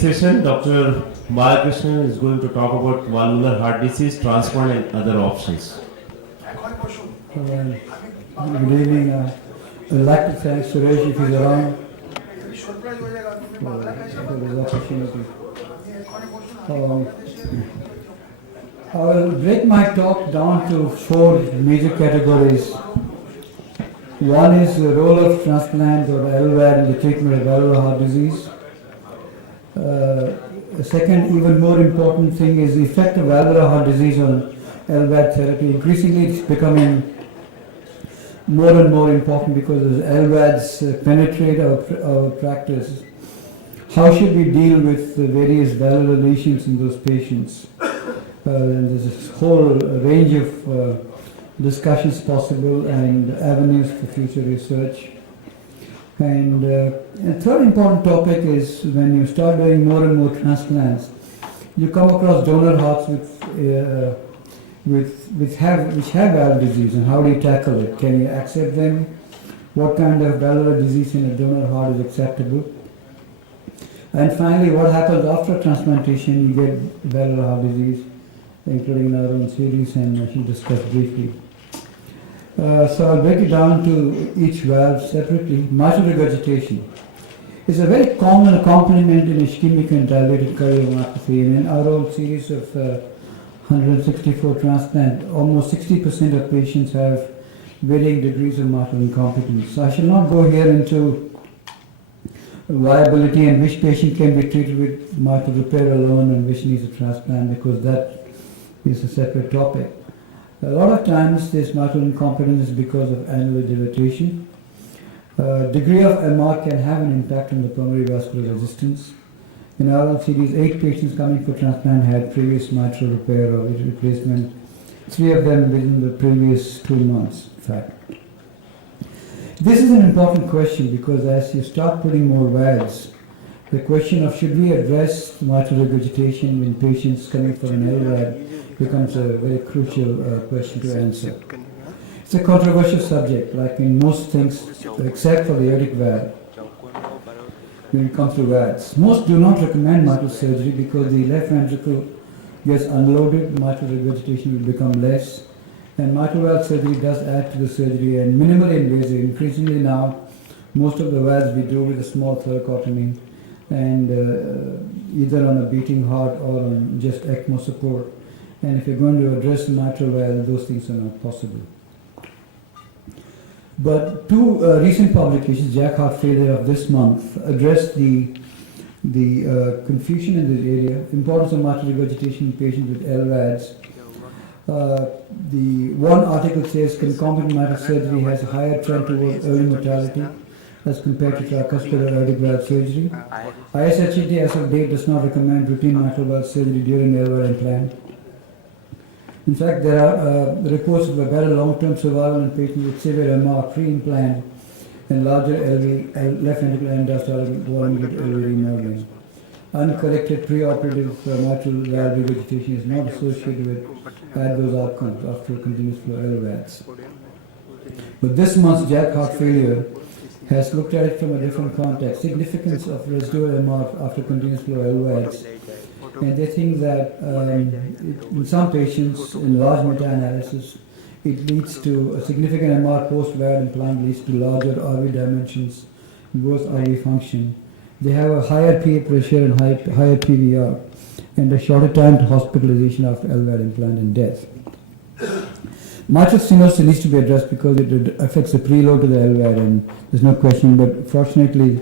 session, Dr. Balakrishnan is going to talk about valvular heart disease, transplant and other options. Good evening. I'd like to thank Suresh if he's around for this opportunity. I will break my talk down to 4 major categories. One is the role of transplant or LVAD in the treatment of valvular heart disease. The second, even more important thing is the effect of valvular heart disease on LVAD therapy. Increasingly, it's becoming more and more important because as LVADs penetrate our practice. How should we deal with the various valvular lesions in those patients? And there's this whole range of discussions possible and avenues for future research. And a third important topic is when you start doing more and more transplants, you come across donor hearts which have valvular disease, and how do you tackle it? Can you accept them? What kind of valvular disease in a donor heart is acceptable? And finally, what happens after transplantation? You get valvular heart disease, including in our own series, and I shall discuss briefly. So I'll break it down to each valve separately. Mitral regurgitation is a very common complement in ischemic and dilated cardiomyopathy. And in our own series of 164 transplants, almost 60% of patients have varying degrees of mitral incompetence. So I shall not go here into viability and which patient can be treated with mitral repair alone and which needs a transplant, because that is a separate topic. A lot of times this mitral incompetence is because of annular dilatation. Degree of MR can have an impact on the pulmonary vascular resistance. In our series, 8 patients coming for transplant had previous mitral repair or replacement, 3 of them within the previous 2 months, in fact. This is an important question because as you start putting more VADs, the question of should we address mitral regurgitation in patients coming for an LVAD becomes a very crucial question to answer. It's a controversial subject, like in most things except for the aortic valve when it comes to VADs. Most do not recommend mitral surgery because the left ventricle gets unloaded, mitral regurgitation will become less, and mitral valve surgery does add to the surgery, and minimally invasive. Increasingly now, most of the VADs we do with a small thoracotomy and either on a beating heart or on just ECMO support. And if you're going to address the mitral valve, those things are not possible. But 2 recent publications, JACC Heart Failure of this month, addressed the confusion in this area, importance of mitral regurgitation in patients with LVADs. The one article says concomitant mitral surgery has a higher trend towards early mortality as compared to tricuspid aortic valve surgery. IACT as of date does not recommend routine mitral valve surgery during LVAD implant. In fact, there are reports of a better long-term survival in patients with severe MR pre-implant and larger LV, left ventricular end-diastolic volume with LV remodeling. Uncorrected preoperative mitral valve regurgitation is not associated with adverse outcomes after continuous flow LVADs. But this month's JACC Heart Failure has looked at it from a different context, significance of residual MR after continuous flow LVADs. And they think that in some patients, in large meta-analysis, it leads to a significant MR post-VAD implant leads to larger RV dimensions, both RV function. They have a higher PA pressure and higher PVR, and a shorter time to hospitalization after LVAD implant and death. Mitral stenosis needs to be addressed because it affects the preload to the LVAD, and there's no question, but fortunately,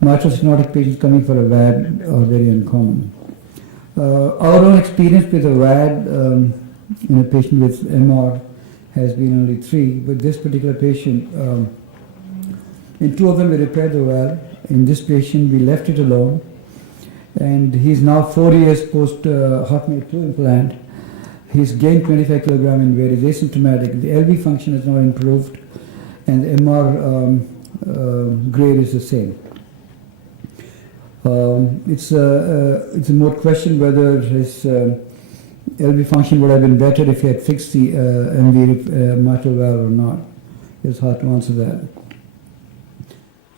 mitral stenotic patients coming for a VAD are very uncommon. Our own experience with a VAD in a patient with MR has been only 3, but this particular patient, in 2 of them we repaired the valve. In this patient we left it alone, and he's now 4 years post HeartMate 2 implant. He's gained 25 kg in weight, is asymptomatic. The LV function has not improved, and the MR grade is the same. It's a more question whether his LV function would have been better if he had fixed the MV mitral valve or not. It's hard to answer that.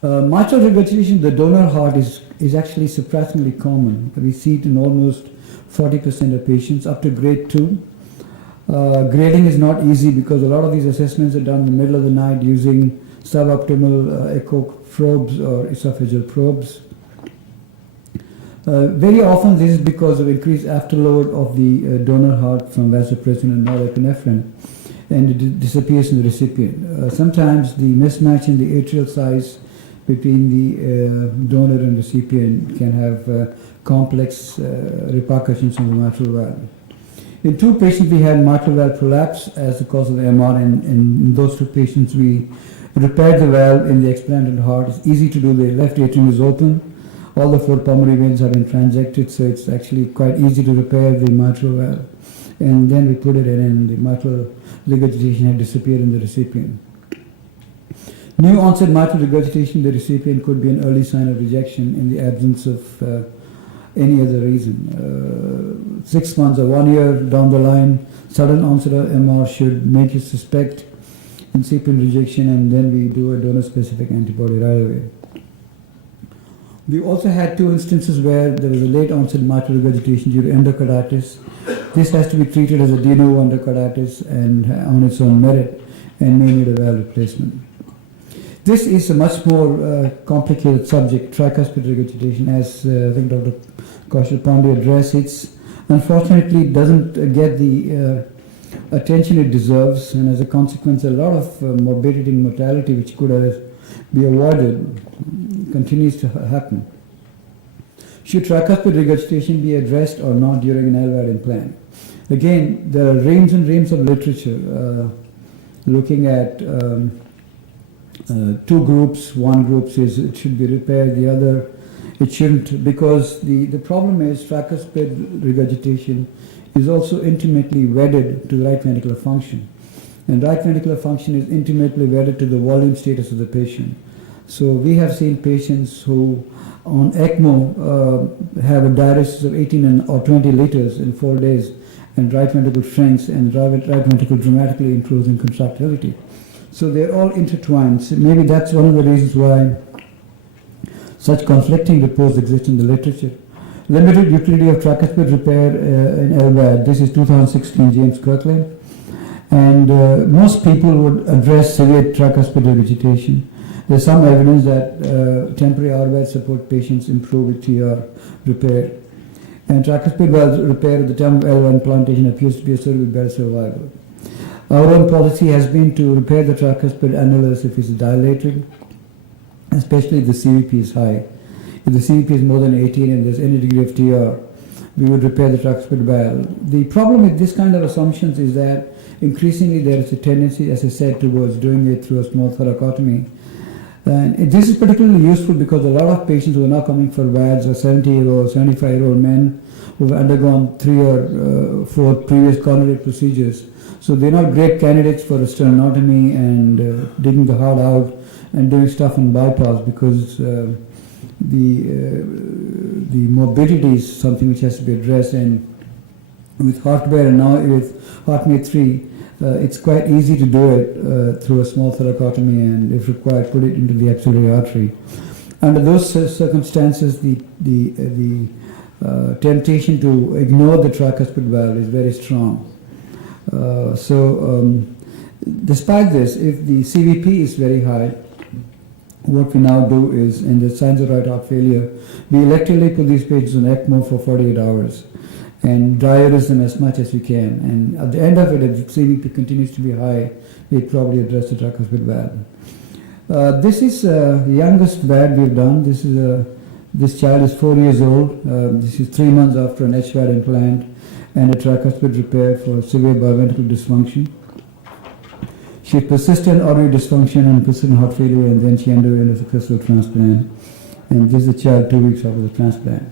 Mitral regurgitation, the donor heart, is actually surprisingly common. We see it in almost 40% of patients up to grade 2. Grading is not easy because a lot of these assessments are done in the middle of the night using suboptimal echo probes or esophageal probes. Very often this is because of increased afterload of the donor heart from vasopressin and norepinephrine, and it disappears in the recipient. Sometimes the mismatch in the atrial size between the donor and recipient can have complex repercussions on the mitral valve. In 2 patients we had mitral valve prolapse as the cause of the MR, and in those 2 patients we repaired the valve in the explanted heart. It's easy to do. The left atrium is open. All the 4 pulmonary veins have been transected, so it's actually quite easy to repair the mitral valve. And then we put it in, and the mitral regurgitation had disappeared in the recipient. New onset mitral regurgitation in the recipient could be an early sign of rejection in the absence of any other reason. 6 months or 1 year down the line, sudden onset of MR should make you suspect incipient rejection, and then we do a donor-specific antibody right away. We also had 2 instances where there was a late onset mitral regurgitation due to endocarditis. This has to be treated as a de novo endocarditis and on its own merit, and may need a valve replacement. This is a much more complicated subject, tricuspid regurgitation, as I think Dr. Kaushal Pandey addressed. It unfortunately doesn't get the attention it deserves, and as a consequence a lot of morbidity and mortality which could be avoided continues to happen. Should tricuspid regurgitation be addressed or not during an LVAD implant? Again, there are reams and reams of literature looking at 2 groups. One group says it should be repaired, the other it shouldn't, because the problem is tricuspid regurgitation is also intimately wedded to the right ventricular function, and right ventricular function is intimately wedded to the volume status of the patient. So we have seen patients who on ECMO have a diuresis of 18 or 20 liters in 4 days, and right ventricle shrinks, and right ventricle dramatically improves in contractility. So they're all intertwined. So maybe that's one of the reasons why such conflicting reports exist in the literature. Limited utility of tricuspid repair in LVAD. This is 2016 James Kirkland. And most people would address severe tricuspid regurgitation. There's some evidence that temporary RVAD support patients improve with TR repair. And tricuspid valve repair at the time of LVAD implantation appears to be associated with better survival. Our own policy has been to repair the tricuspid annulus if it's dilated, especially if the CVP is high. If the CVP is more than 18 and there's any degree of TR, we would repair the tricuspid valve. The problem with this kind of assumptions is that increasingly there is a tendency, as I said, towards doing it through a small thoracotomy. And this is particularly useful because a lot of patients who are now coming for VADs are 70-year-old, 75-year-old men who have undergone 3 or 4 previous coronary procedures. So they're not great candidates for a sternotomy and digging the heart out and doing stuff on bypass, because the morbidity is something which has to be addressed. And with HeartWare and now with HeartMate 3, it's quite easy to do it through a small thoracotomy, and if required, put it into the axillary artery. Under those circumstances, the temptation to ignore the tricuspid valve is very strong. Despite this, if the CVP is very high, what we now do is, in the signs of right heart failure, we electively put these patients on ECMO for 48 hours and diurese them as much as we can. And at the end of it, if the CVP continues to be high, we probably address the tricuspid valve. This is the youngest VAD we've done. This child is 4 years old. This is 3 months after an HVAD implant and a tricuspid repair for severe biventricular dysfunction. She had persistent auditory dysfunction and persistent heart failure, and then she underwent a successful transplant. And this is the child 2 weeks after the transplant.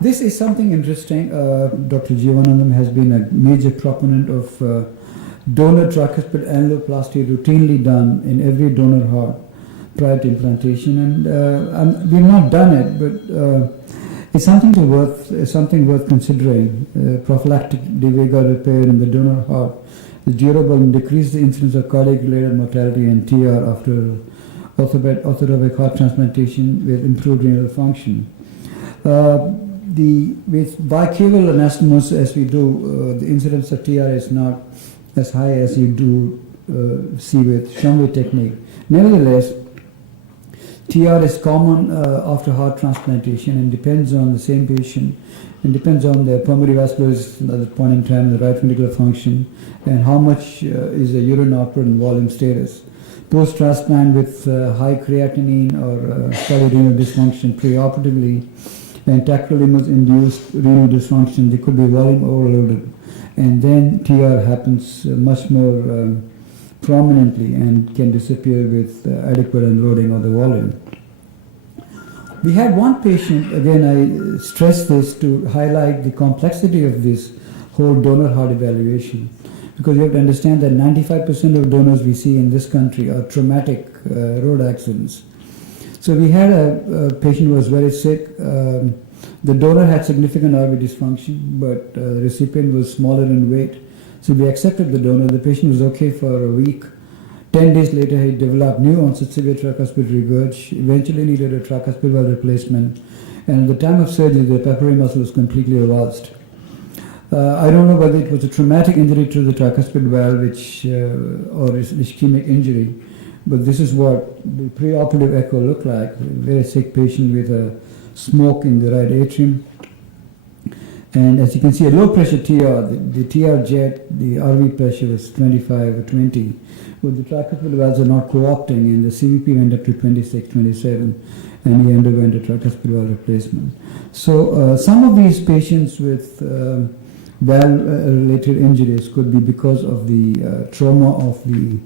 This is something interesting. Dr. Jivanandam has been a major proponent of donor tricuspid annuloplasty routinely done in every donor heart prior to implantation. And we've not done it, but it's something worth considering. Prophylactic de Vega repair in the donor heart is durable and decreases the incidence of cardiac-related mortality and TR after orthotopic heart transplantation with improved renal function. With bicaval anastomosis, as we do, the incidence of TR is not as high as you do see with Shumway technique. Nevertheless, TR is common after heart transplantation and depends on the same patient and depends on their pulmonary vascularization at that point in time, the right ventricular function, and how much is the urine output and volume status. Post-transplant with high creatinine or renal dysfunction preoperatively and tacrolimus-induced renal dysfunction, they could be volume overloaded. And then TR happens much more prominently and can disappear with adequate unloading of the volume. We had one patient, again I stress this to highlight the complexity of this whole donor heart evaluation, because you have to understand that 95% of donors we see in this country are traumatic road accidents. So we had a patient who was very sick. The donor had significant RV dysfunction, but the recipient was smaller in weight. So we accepted the donor. The patient was okay for a week. 10 days later, he developed new onset severe tricuspid regurg, eventually needed a tricuspid valve replacement. And at the time of surgery, the peppery muscle was completely avulsed. I don't know whether it was a traumatic injury to the tricuspid valve or ischemic injury, but this is what the preoperative echo looked like. A very sick patient with a smoke in the right atrium. And as you can see, a low pressure TR, the TR jet, the RV pressure was 25 or 20, but the tricuspid valves are not co-opting, and the CVP went up to 26, 27, and he underwent a tricuspid valve replacement. So some of these patients with valve-related injuries could be because of the trauma of the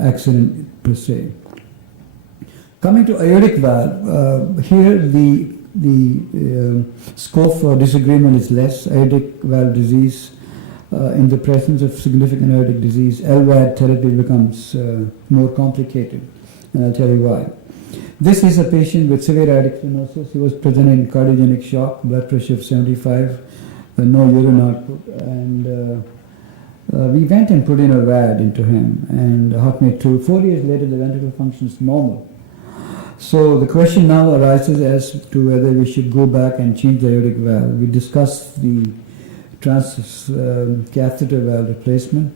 accident per se. Coming to aortic valve, here the scope for disagreement is less. Aortic valve disease, in the presence of significant aortic disease, LVAD therapy becomes more complicated, and I'll tell you why. This is a patient with severe aortic stenosis. He was presenting cardiogenic shock, blood pressure of 75, no urine output, and we went and put in a VAD into him, and heart rate 2. 4 years later, the ventricular function is normal. So the question now arises as to whether we should go back and change the aortic valve. We discussed the catheter valve replacement,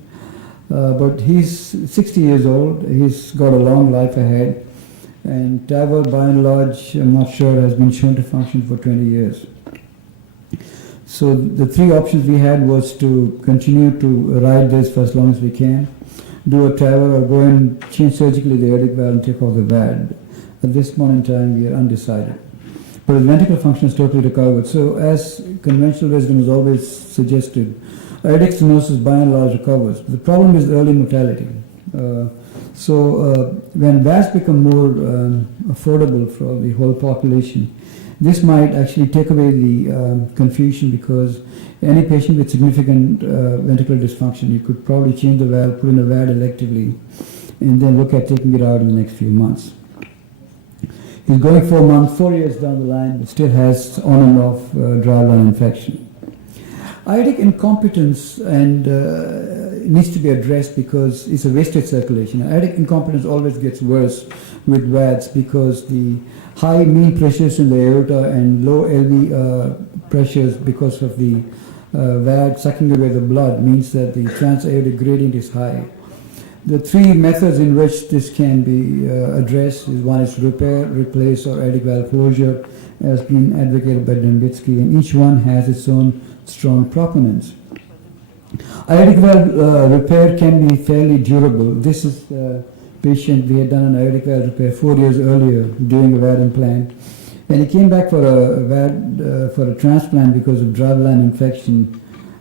but he's 60 years old. He's got a long life ahead, and TAVR, by and large, I'm not sure, has been shown to function for 20 years. So the three options we had was to continue to ride this for as long as we can, do a TAVR, or go and change surgically the aortic valve and take off the VAD. At this point in time, we are undecided. But the ventricular function is totally recovered. So as conventional wisdom has always suggested, aortic stenosis by and large recovers. The problem is early mortality. When VADs become more affordable for the whole population, this might actually take away the confusion, because any patient with significant ventricular dysfunction, you could probably change the valve, put in a VAD electively, and then look at taking it out in the next few months. He's going 4 months, 4 years down the line, but still has on and off driveline infection. Aortic incompetence and needs to be addressed because it's a wasted circulation. Aortic incompetence always gets worse with VADs because the high mean pressures in the aorta and low LV pressures because of the VAD sucking away the blood means that the transaortic gradient is high. The three methods in which this can be addressed is: one is repair, replace, or aortic valve closure, as been advocated by Dembitsky, and each one has its own strong proponents. Aortic valve repair can be fairly durable. This is a patient, we had done an aortic valve repair 4 years earlier doing a VAD implant, and he came back for a VAD for a transplant because of driveline infection,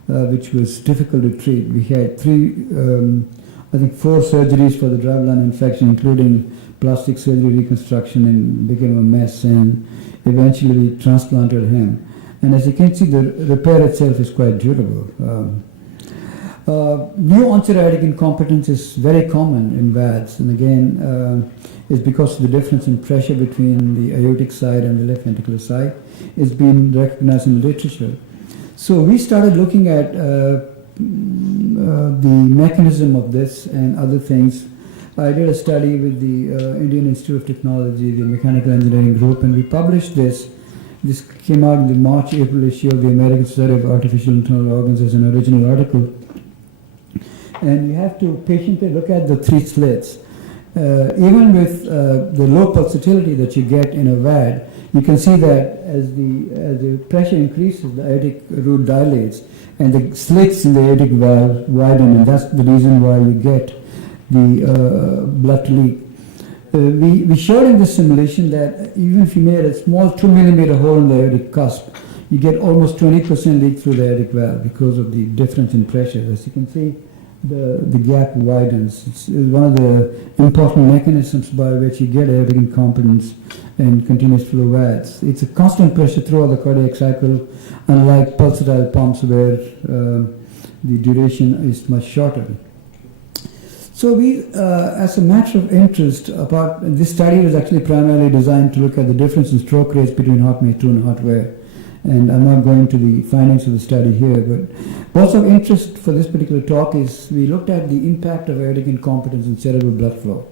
which was difficult to treat. We had 4 surgeries for the driveline infection, including plastic surgery, reconstruction, and became a mess, and eventually we transplanted him. And as you can see, the repair itself is quite durable. New onset aortic incompetence is very common in VADs, and again, it's because of the difference in pressure between the aortic side and the left ventricular side. It's been recognized in the literature. So we started looking at the mechanism of this and other things. I did a study with the Indian Institute of Technology, the Mechanical Engineering Group, and we published this. This came out in the March-April issue of the American Society of Artificial Internal Organs as an original article. And you have to patiently look at the three slits. Even with the low pulsatility that you get in a VAD, you can see that as the pressure increases, the aortic root dilates, and the slits in the aortic valve widen, and that's the reason why you get the blood leak. We showed in this simulation that even if you made a small 2 millimeter hole in the aortic cusp, you get almost 20% leak through the aortic valve because of the difference in pressure. As you can see, the gap widens. It's one of the important mechanisms by which you get aortic incompetence and continuous flow VADs. It's a constant pressure throughout the cardiac cycle, unlike pulsatile pumps where the duration is much shorter. So we, as a matter of interest, this study was actually primarily designed to look at the difference in stroke rates between HeartMate 2 and HeartWare. And I'm not going to the findings of the study here, but what's of interest for this particular talk is we looked at the impact of aortic incompetence in cerebral blood flow.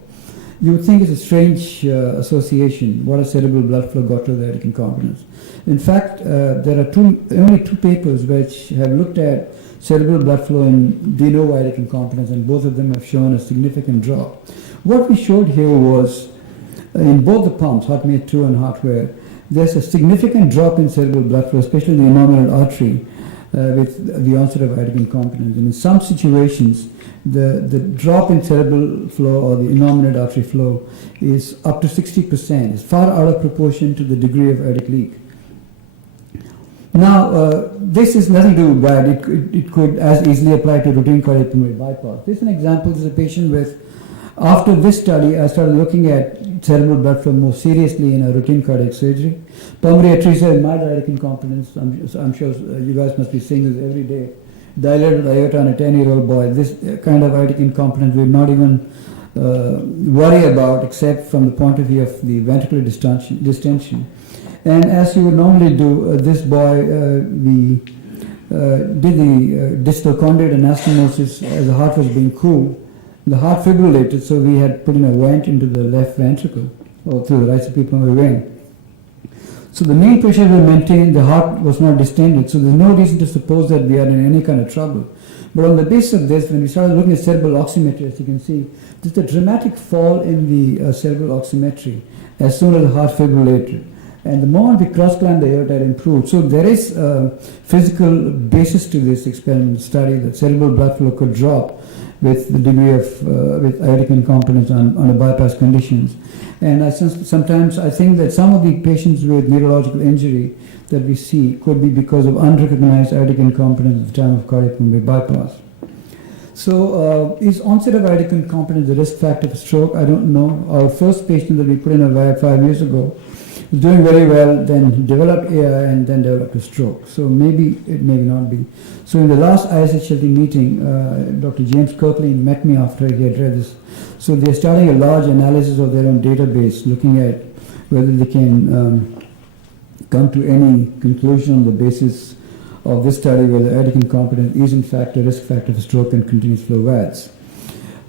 You would think it's a strange association. What has cerebral blood flow got to the aortic incompetence? In fact, there are only two papers which have looked at cerebral blood flow in de novo aortic incompetence, and both of them have shown a significant drop. What we showed here was, in both the pumps, HeartMate 2 and HeartWare, there's a significant drop in cerebral blood flow, especially in the innominate artery, with the onset of aortic incompetence. And in some situations, the drop in cerebral flow or the innominate artery flow is up to 60%. It's far out of proportion to the degree of aortic leak. Now, this is nothing to do with bad. It could as easily apply to routine cardiac pulmonary bypass. This is an example. This is a patient with, after this study, I started looking at cerebral blood flow more seriously in a routine cardiac surgery. Pulmonary atresia and mild aortic incompetence. I'm sure you guys must be seeing this every day. Dilated aorta on a 10-year-old boy. This kind of aortic incompetence we would not even worry about, except from the point of view of the ventricular distension. And as you would normally do, this boy, we did the distal conduit anastomosis as the heart was being cooled. The heart fibrillated, so we had put in a vent into the left ventricle, or through the right superior vein. So the main pressure was maintained, the heart was not distended, so there's no reason to suppose that we are in any kind of trouble. But on the basis of this, when we started looking at cerebral oximetry, as you can see, there's a dramatic fall in the cerebral oximetry as soon as the heart fibrillated. And the moment we cross-clamped the aorta, it improved. So there is a physical basis to this experimental study that cerebral blood flow could drop with the degree of with aortic incompetence on a bypass conditions. And sometimes I think that some of the patients with neurological injury that we see could be because of unrecognized aortic incompetence at the time of cardiac pulmonary bypass. So is onset of aortic incompetence a risk factor for stroke? I don't know. Our first patient that we put in a VAD 5 years ago was doing very well, then developed AI and then developed a stroke. So maybe it may not be. So in the last IACT meeting, Dr. James Kirkland met me after he had read this. So they're starting a large analysis of their own database, looking at whether they can come to any conclusion on the basis of this study whether aortic incompetence is in fact a risk factor for stroke and continuous flow VADs.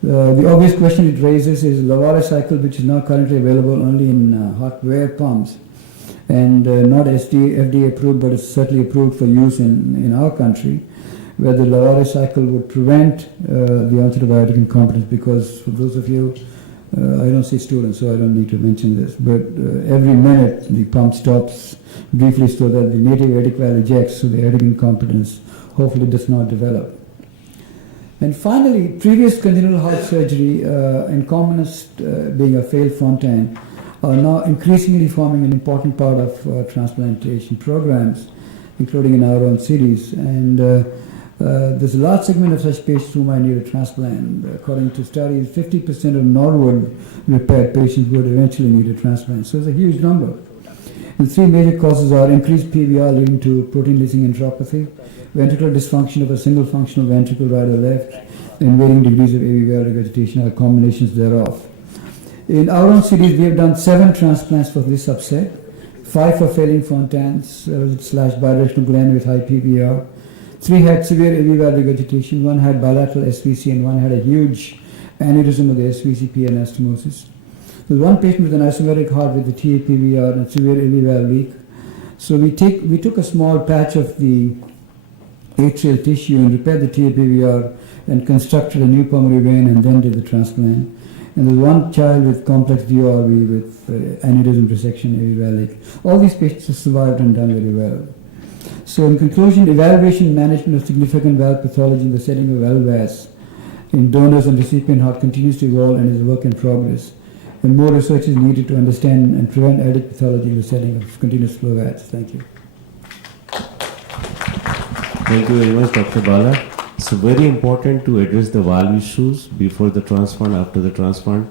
The obvious question it raises is Lavare cycle, which is now currently available only in HeartWare pumps and not FDA approved, but it's certainly approved for use in our country, where the Lavare cycle would prevent the onset of aortic incompetence, because for those of you, I don't see students, so I don't need to mention this, but every minute the pump stops briefly so that the native aortic valve ejects, so the aortic incompetence hopefully does not develop. And finally, previous congenital heart surgery and commonest being a failed Fontaine are now increasingly forming an important part of transplantation programs, including in our own cities. And there's a large segment of such patients who might need a transplant. According to studies, 50% of Norwood repaired patients would eventually need a transplant. So it's a huge number. The three major causes are increased PVR leading to protein-leasing enteropathy, ventricular dysfunction of a single functional ventricle, right or left, and varying degrees of AV valve regurgitation or combinations thereof. In our own cities, we have done 7 transplants for this subset, 5 for failing Fontaines / bidirectional gland with high PVR. 3 had severe AV valve regurgitation, 1 had bilateral SVC, and 1 had a huge aneurysm of the SVCP and anastomosis. There's one patient with an isomeric heart with the TAPVR and severe AV valve leak. So we took a small patch of the atrial tissue and repaired the TAPVR and constructed a new pulmonary vein and then did the transplant. And there's one child with complex DORV with aneurysm resection, AV valve leak. All these patients have survived and done very well. So in conclusion, evaluation and management of significant valve pathology in the setting of LVAS in donors and recipient heart continues to evolve and is a work in progress. And more research is needed to understand and prevent aortic pathology in the setting of continuous flow VATs. Thank you. Thank you very much, Dr. Bala. So very important to address the valve issues before the transplant, after the transplant,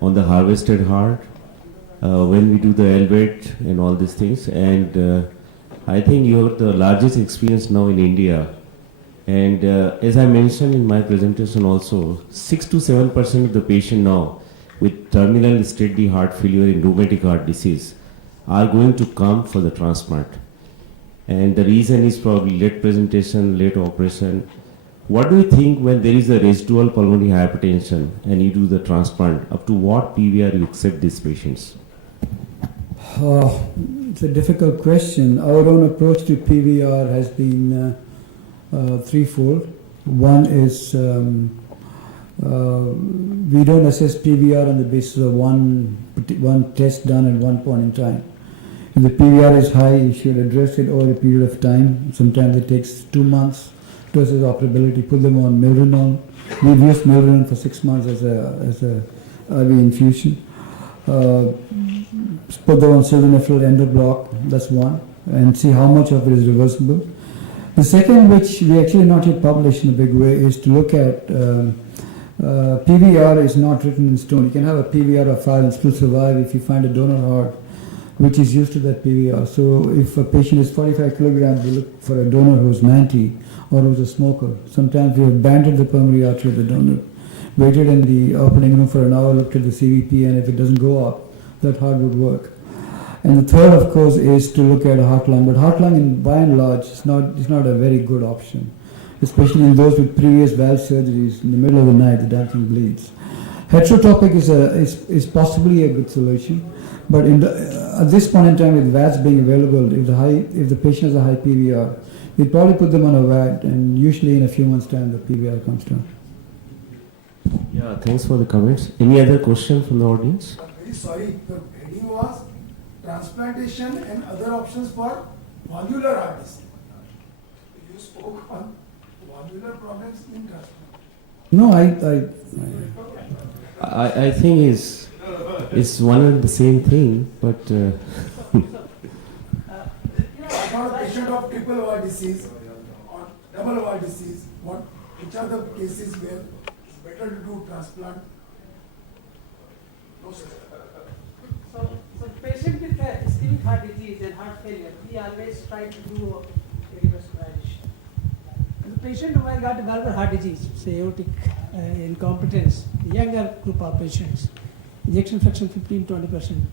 on the harvested heart, when we do the LVAT and all these things. And I think you have the largest experience now in India. And as I mentioned in my presentation also, 6 to 7% of the patient now with terminal stage D heart failure in rheumatic heart disease are going to come for the transplant. And the reason is probably late presentation, late operation. What do you think when there is a residual pulmonary hypertension and you do the transplant? Up to what PVR you accept these patients? It's a difficult question. Our own approach to PVR has been threefold. One is we don't assess PVR on the basis of one test done at one point in time. If the PVR is high, you should address it over a period of time. Sometimes it takes 2 months to assess operability. Put them on milrinone. We've used milrinone for 6 months as a IV infusion. Put them on sildenafil endoblock. That's one, and see how much of it is reversible. The second, which we actually not yet published in a big way, is to look at PVR is not written in stone. You can have a PVR of 5 and still survive if you find a donor heart which is used to that PVR. So if a patient is 45 kilograms, we look for a donor who's 90 or who's a smoker. Sometimes we have banded the pulmonary artery of the donor, waited in the operating room for an hour, looked at the CVP, and if it doesn't go up, that heart would work. And the third, of course, is to look at a heart lung. But heart lung, by and large, is not a very good option, especially in those with previous valve surgeries. In the middle of the night, the damn thing bleeds. Heterotopic is possibly a good solution, but at this point in time, with VATs being available, if the patient has a high PVR, we'd probably put them on a VAT, and usually in a few months' time, the PVR comes down. Yeah, thanks for the comments. Any other question from the audience? I'm very sorry, the heading was transplantation and other options for valvular heart disease. You spoke on valvular problems in transplant. No, I think it's one and the same thing, but About a patient of triple OI disease or double OI disease, which are the cases where it's better to do transplant? No, sir. So patient with ischemic heart disease and heart failure, we always try to do a revascularization. And the patient who has got valvular heart disease, say aortic incompetence, younger group of patients, ejection fraction 15-20%,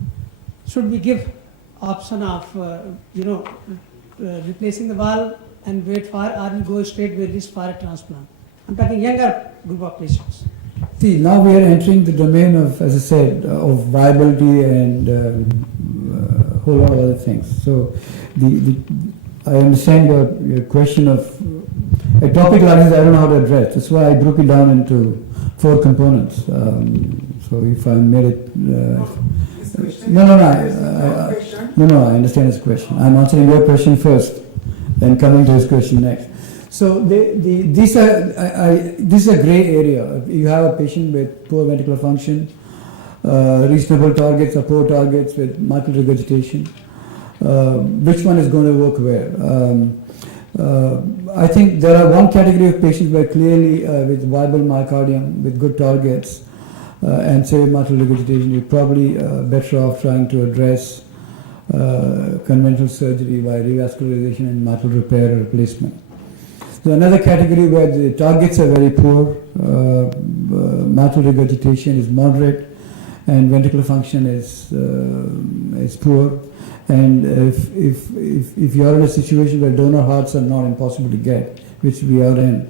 should we give option of replacing the valve and wait for, or we go straight with this for a transplant? I'm talking younger group of patients. see, now we are entering the domain of, as I said, of viability and a whole lot of other things. So, I understand your question of a topic like this. I don't know how to address. That's why I broke it down into 4 components. So, if I made it, no, I understand his question. I'm answering your question first, then coming to his question next. So these are this is a gray area. You have a patient with poor ventricular function, reasonable targets or poor targets with mitral regurgitation. Which one is going to work where? I think there are one category of patients where clearly with viable myocardium with good targets and severe mitral regurgitation, you're probably better off trying to address conventional surgery by revascularization and mitral repair or replacement. So another category where the targets are very poor, mitral regurgitation is moderate, and ventricular function is poor. And if you are in a situation where donor hearts are not impossible to get, which we are in,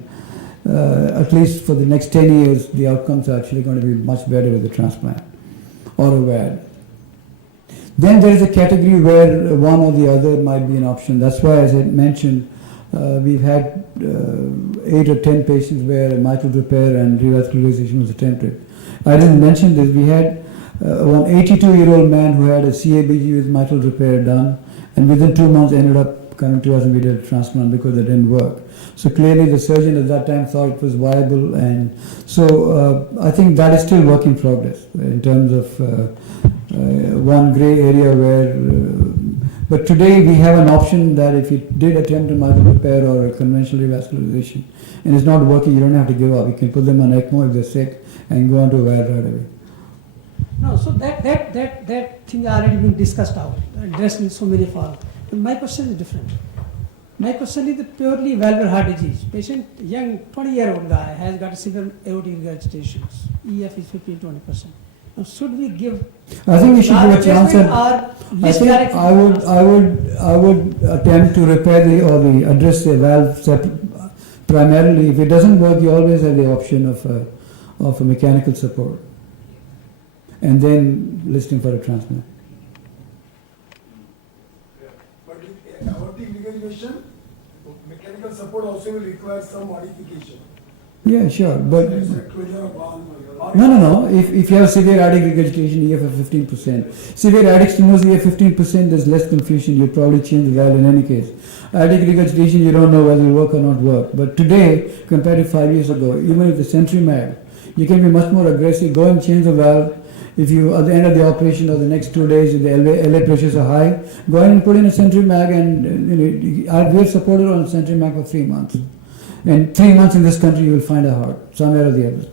at least for the next 10 years, the outcomes are actually going to be much better with the transplant or a VAD. Then there is a category where one or the other might be an option. That's why, as I mentioned, we've had 8 or 10 patients where mitral repair and revascularization was attempted. I didn't mention this. We had one 82-year-old man who had a CABG with mitral repair done, and within 2 months ended up coming to us and we did a transplant because it didn't work. So clearly the surgeon at that time thought it was viable, and so I think that is still work in progress in terms of one gray area where, but today we have an option that if you did attempt a mitral repair or a conventional revascularization and it's not working, you don't have to give up. You can put them on ECMO if they're sick and go on to a VAD right away. No, so that thing already been discussed out, addressed in so many forms. My question is different. My question is the purely valvular heart disease. Patient, young 20-year-old guy has got severe aortic regurgitations. EF is 15-20%. Now, should we give? I think we should give a chance. I would attempt to repair address the valve primarily. If it doesn't work, you always have the option of a mechanical support, and then listing for a transplant. But in aortic regurgitation, mechanical support also will require some modification. Yeah, sure, but Closure of valve. no. If you have severe aortic regurgitation, EF of 15%. Severe aortic stenosis, EF 15%, there's less confusion. You probably change the valve in any case. Aortic regurgitation, you don't know whether it will work or not work. But today, compared to 5 years ago, even with the CentriMag, you can be much more aggressive. Go and change the valve. If you, at the end of the operation or the next 2 days, if the LA pressures are high, go ahead and put in a CentriMag, and we have supported on CentriMag for 3 months. In 3 months in this country, you will find a heart, somewhere or the other.